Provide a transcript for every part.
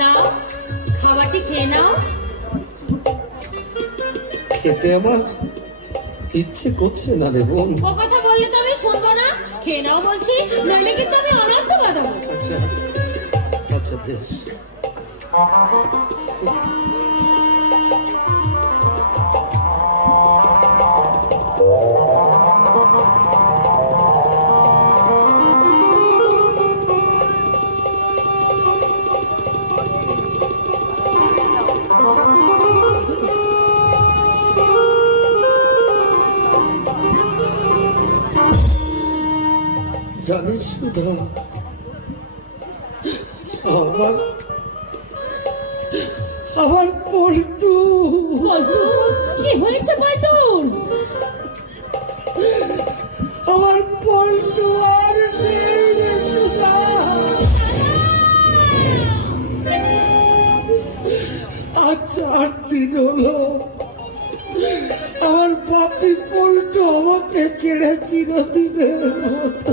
নাও খাবারটি খেয়ে নাও। খেতে আমার ইচ্ছে করছে না রে বোন। ও কথা বললে তো আমি শুনবো না। খেয়ে নাও বলছি, নইলে কিন্তু আমি অনর্থ বাঁধাবো। আচ্ছা আচ্ছা বেশ। জানিস সুধা, আমার আমার পল্টু। পল্টু, কি হয়েছে পল্টুর? আমার পল্টু আর নেই রে সুধা। আজ 4 দিন হলো আমার বাপি পল্টু আমাকে ছেড়ে চিরদিনের মতো।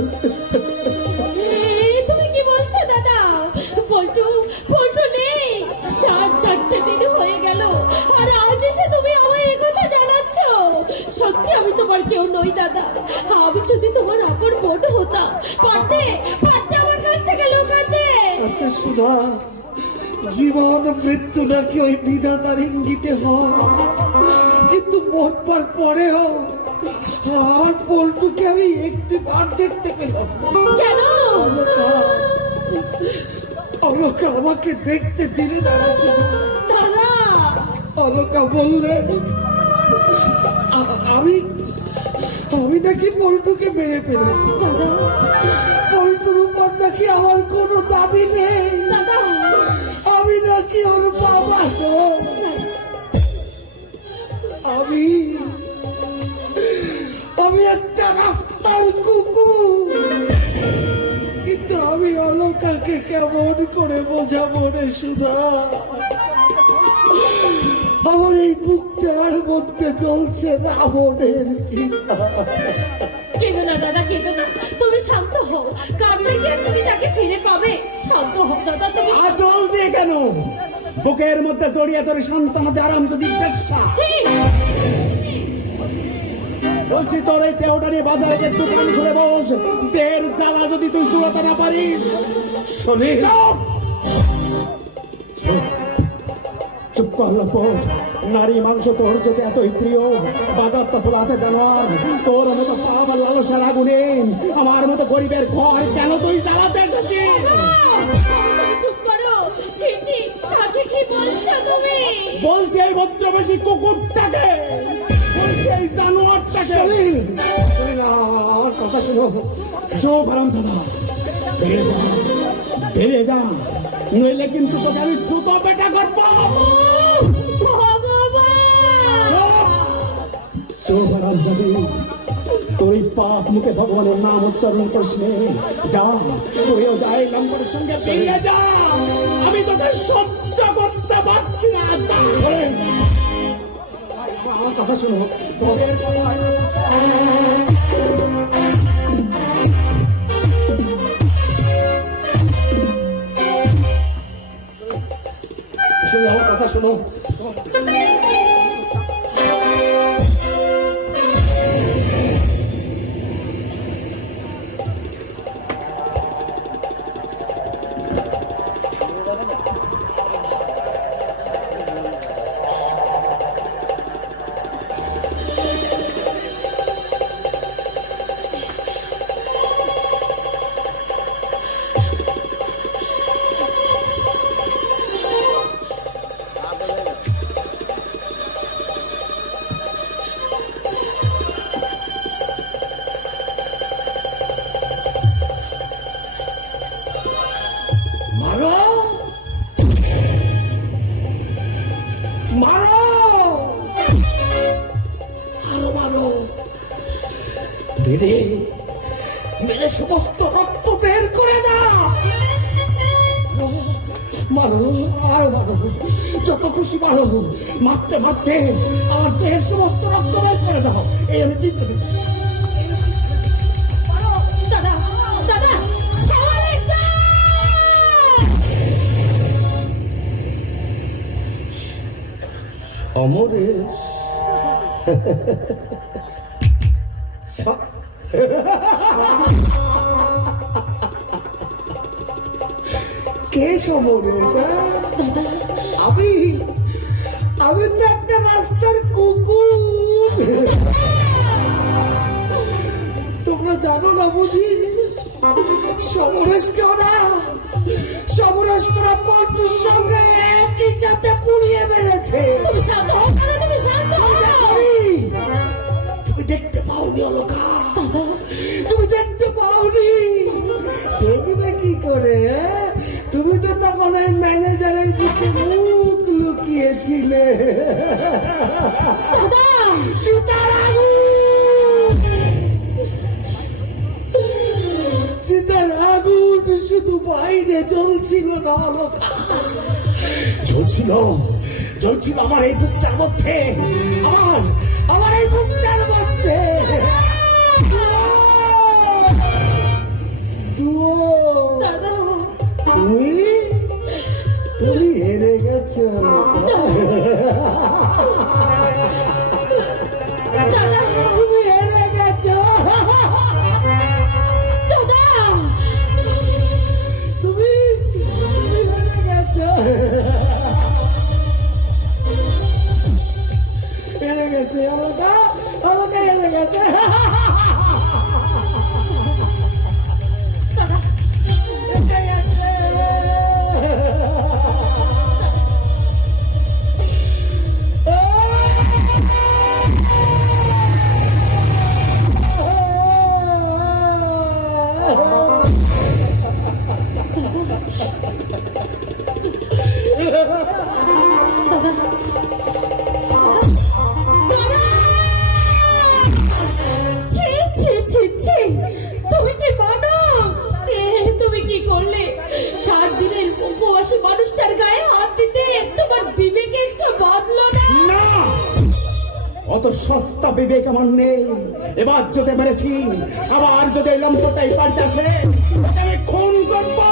তুমি কি বলছো দাদা? পল্টু পল্টু নেই। 4 দিন হয়ে গেল, আর আজ এসে তুমি আমায় এই কথা জানাচ্ছ? সত্যি আমি তোমার কেউ নই দাদা। আমি যদি তোমার আপন বোন হতাম, পারতে আমার কাছ থেকে লুকাতে। আচ্ছা সুধা, জীবন মৃত্যু নাকি ওই বিধাতার ইঙ্গিতে হয়, কিন্তু মরবার পরেও আমার পল্টুকে আমি একটি বার দেখতে পেলাম না। কেন? অলকা আমাকে দেখতে দিলে না সুধা। দাদা, অলকা বললে আমি আমি নাকি পল্টুকে মেরে ফেলেছি। দাদা, পল্টুর উপর নাকি আমার কোনো দাবি নেই। দাদা, আমি নাকি ওর বাবা নই। আমি একটা রাস্তার কুকুর, কিন্তু আমি অলকাকে কেমন করে বোঝাবো রে সুধা। আমার এই বুকটার মধ্যে চলছে রাবণের চিন্তা। কেঁদো না দাদা, কেঁদো না। তুমি শান্ত হও, কাঁদলে কি আর তুমি তাকে ফিরে পাবে? শান্ত হও দাদা তুমি। আচল দিয়ে কেন বুকের মধ্যে জড়িয়ে ধরে শান্ত মধ্যে আরাম যদি বেশ্যা। বলছি তোর এই তেওটারি বাজারে গিয়ে দোকান খুলে বস। দেড় জ্বালা যদি তুই জুড়াতে না পারিস। শোনে চুপ করলাম পর। নারী মাংস তোর যদি এতই প্রিয়, বাজার তো খোলা আছে জানোয়ার। তোর মতো পাপ আর লালসার আগুনে আমার মতো গরিবের ঘর কেন তুই জ্বালাতে এসেছিস? চুপ করো। ছি ছি, কাকে কি বলছো তুমি? বলছে এই ভদ্রবেশী কুকুরটাকে, বলছে এই জানোয়ারটাকে। আমার কথা শোনো। চোখ আরাম দাদা, বেরিয়ে যা, বেরিয়ে যা, নইলে কিন্তু তোকে আমি জুতো পেটা করবো। চোখ আরাম যাবি, তোর এই পাপ মুখে ভগবানের নাম উচ্চারণ করিস নে। যা, তুইও যা, এই নম্বরের সঙ্গে বেরিয়ে যা। আমি তোকে সহ্য করতে পারছি না। যা। আমার কথা শোনো। তোদের আমার কথা শোনো। মেরে মেরে সমস্ত রক্ত বের করে দাও। মারো আর মারো, যত খুশি মারো। মারতে মারতে আমার দেহের সমস্ত রক্ত বের করে দাও। এই আমি অমরেশ স- কে সমরেশ? আমি আমি তো একটা রাস্তার কুকুর। তোমরা জানো না বুঝি সমরেশকে ওরা পল্টুর সঙ্গে একই সাথে পুড়িয়ে মেরেছে। তুমি শান্ত হও দাদা, তুমি শান্ত হও। তুমি দেখতে পাওনি অলকা? দাদা, তুমি দেখতে পাওনি? দেখবে কি করে? তুমি তো তখন ওই ম্যানেজারের দিকে মুখ লুকিয়েছিলে। দাদা, চিতার আগুন, চিতার আগুন শুধু বাইরে জ্বলছিল না অলকা, জ্বলছিল আমার এই বুকটার মধ্যে, আমার এই বুকটার মধ্যে। দাদা, তুমি হেরে গেছো দাদা, তুমি হেরে গেছো দাদা, তুমি হেরে গেছো, হেরে গেছে আমাকে হেরে গেছে। দাদা, ছি, ছি, ছি, ছি। তুমি কি মানুষ? তুমি কি করলে? 4 দিনের উপবাসী মানুষটার গায়ে হাত দিতে তোমার বিবেকে একটু বাঁধলো না? না, অত সস্তা বিবেক আমার নেই। এবার যদি মেরেছি, আবার যদি লম্বটাই পাল্টাছে, ওকে আমি খুন করবো।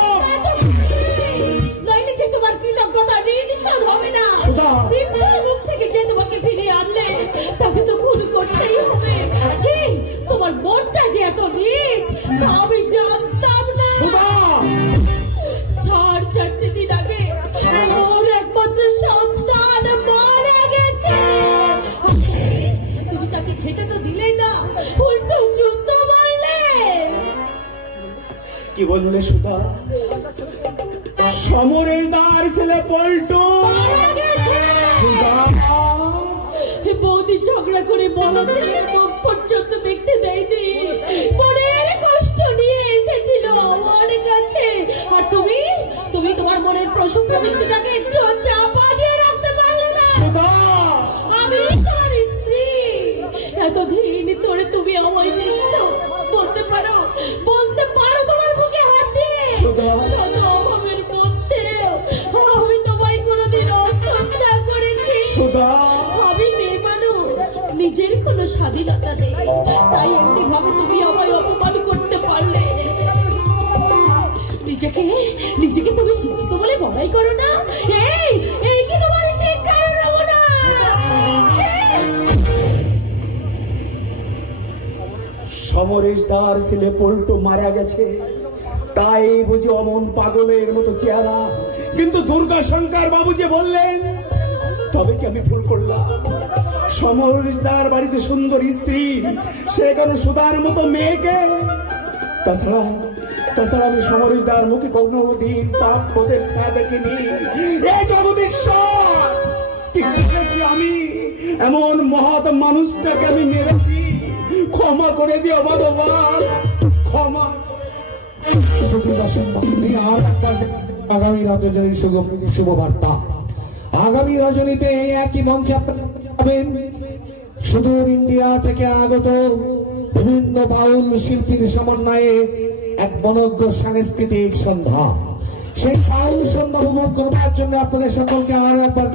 নইলে যে তোমার কৃতজ্ঞতা নির্নিশাদ হবে না। সুধা। বৃদ্ধের মুখ থেকে যে তোমাকে ফিরিয়ে আনলে তাকে তো খুন করতেই হবে। ছি, তোমার মনটা যে এত রিচ তা আমি জানতাম না। সুধা, 4 দিন আগে ওর একমাত্র সন্তান মারা গেছে। তুমি তাকে খেতে তো দিলেই না, উল্টো যুদ্ধ মারলে। কি বললে সুধা? সমরেশ দার ছেলে পল্টু মারা গেছে। সুধা, বৌদি ঝগড়া করে বড় ছেলের মুখ পর্যন্ত দেখতে দেয়নি, মনের কষ্ট নিয়ে এসেছিল আমার কাছে। আর তুমি তোমার মনের প্রসূত প্রবৃত্তিটাকে একটু চাপা দিয়ে রাখতে পারলে না। সুধা, আমি তোর স্ত্রী, এতদিন ধরে তুমি আমায় দিচ্ছ। বলতে পারো তোমার বুকে হাত দিয়ে। সুধা। শত অভাবের মধ্যে আমি তোমায় কোনোদিন অশ্রদ্ধা করেছি। সুধা, আমি মেয়ে মানুষ, নিজের কোনো স্বাধীনতা নেই, তাই এমনি ভাবে তুমি আমায় অপমান করতে পারলে। নিজেকে তুমি শিক্ষিত বলে বড়াই করো না। এই কি তোমার শিক্ষার নমুনা? সমরেশ দার ছেলে পল্টু মারা গেছে, তাই বুঝি অমন পাগলের মতো চেহারা। কিন্তু দুর্গা শঙ্কর বাবু যে বললেন, তবে কি আমি ভুল করলাম? সমরেশ দার বাড়িতে সুন্দর স্ত্রী, সে কেন সুধার মতো মেয়েকে? তাছাড়া আমি সমরেশ দার মুখে কোনোদিন পাপ পদের ছায়া দেখিনি। এই জগদীশ্বর, কি করেছি আমি? এমন মহৎ মানুষটাকে আমি মেরেছি। ক্ষমা করে দিও ভগবান, ক্ষমা। আগামী রজনীর শুভ বার্তা। আগামী রজনীতে একই মঞ্চে আপনারা পাবেন সুদূর ইন্ডিয়া থেকে আগত বিভিন্ন বাউল শিল্পীর সমন্বয়ে এক মনোজ্ঞ সাংস্কৃতিক সন্ধ্যা। সেই বাউল সন্ধ্যা উপভোগ করবার জন্য আপনাদের সকলকে আরো একবার